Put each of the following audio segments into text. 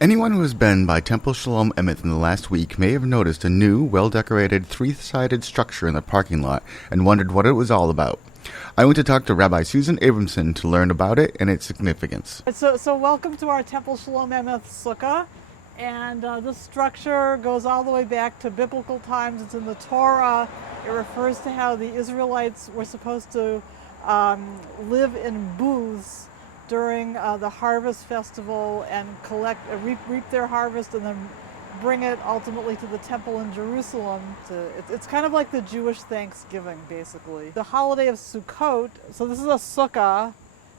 Anyone who has been by Temple Shalom Emeth in the last week may have noticed a new, well-decorated, three-sided structure in the parking lot and wondered what it was all about. I went to talk to Rabbi Susan Abramson to learn about it and its significance. So welcome to our Temple Shalom Emeth Sukkah. And this structure goes all the way back to biblical times. It's in the Torah. It refers to how the Israelites were supposed to live in booths during the harvest festival and reap their harvest and then bring it ultimately to the temple in Jerusalem. It's kind of like the Jewish Thanksgiving, basically. The holiday of Sukkot, so this is a sukkah,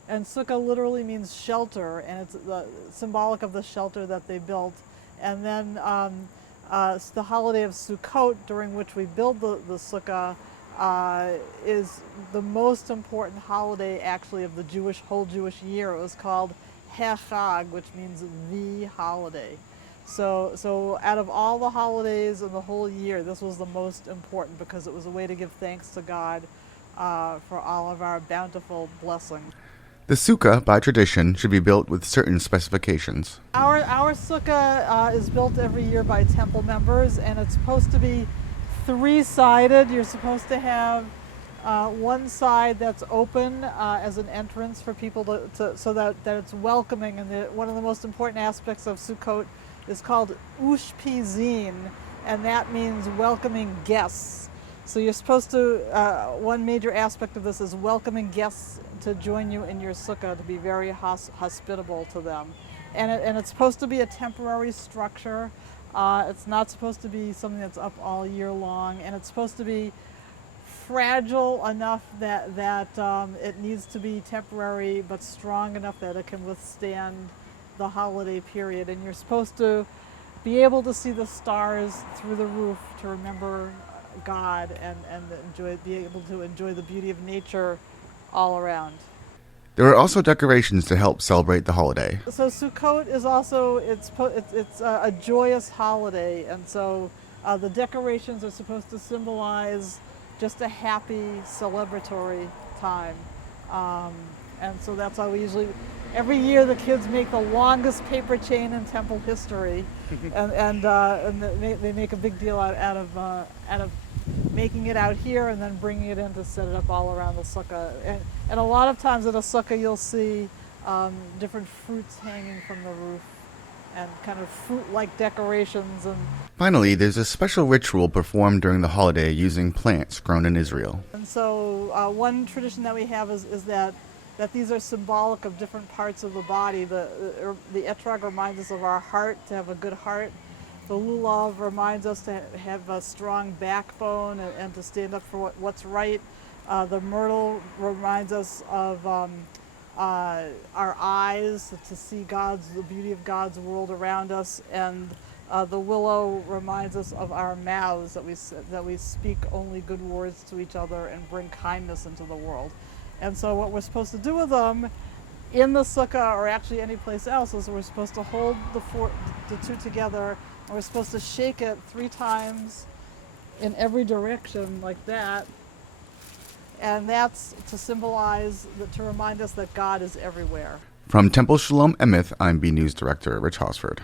and sukkah literally means shelter, and it's symbolic of the shelter that they built. And then the holiday of Sukkot, during which we build the sukkah, is the most important holiday actually of the whole Jewish year. It was called Chag, which means the holiday. So out of all the holidays in the whole year, this was the most important because it was a way to give thanks to God for all of our bountiful blessings. The sukkah, by tradition, should be built with certain specifications. Our sukkah is built every year by temple members, and it's supposed to be three-sided. You're supposed to have one side that's open as an entrance for people so that it's welcoming. And one of the most important aspects of Sukkot is called ushpizin, and that means welcoming guests. So you're supposed to, one major aspect of this is welcoming guests to join you in your sukkah, to be very hospitable to them. And it's supposed to be a temporary structure. It's not supposed to be something that's up all year long, and it's supposed to be fragile enough that it needs to be temporary, but strong enough that it can withstand the holiday period. And you're supposed to be able to see the stars through the roof to remember God and be able to enjoy the beauty of nature all around. There are also decorations to help celebrate the holiday. So Sukkot is also it's a joyous holiday, and so the decorations are supposed to symbolize just a happy celebratory time, and so that's why we usually every year the kids make the longest paper chain in temple history, and they make a big deal out of making it out here and then bringing it in to set it up all around the sukkah. And a lot of times at a sukkah you'll see different fruits hanging from the roof and kind of fruit-like decorations. And finally, there's a special ritual performed during the holiday using plants grown in Israel. And so one tradition that we have is that these are symbolic of different parts of the body. The etrog reminds us of our heart, to have a good heart. The lulav reminds us to have a strong backbone and to stand up for what's right. The myrtle reminds us of our eyes, to see the beauty of God's world around us. And the willow reminds us of our mouths, that we speak only good words to each other and bring kindness into the world. And so what we're supposed to do with them in the sukkah, or actually any place else, is we're supposed to hold the two together, and we're supposed to shake it 3 times in every direction like that. And that's to symbolize, to remind us that God is everywhere. From Temple Shalom Emeth, I'm B News Director Rich Hosford.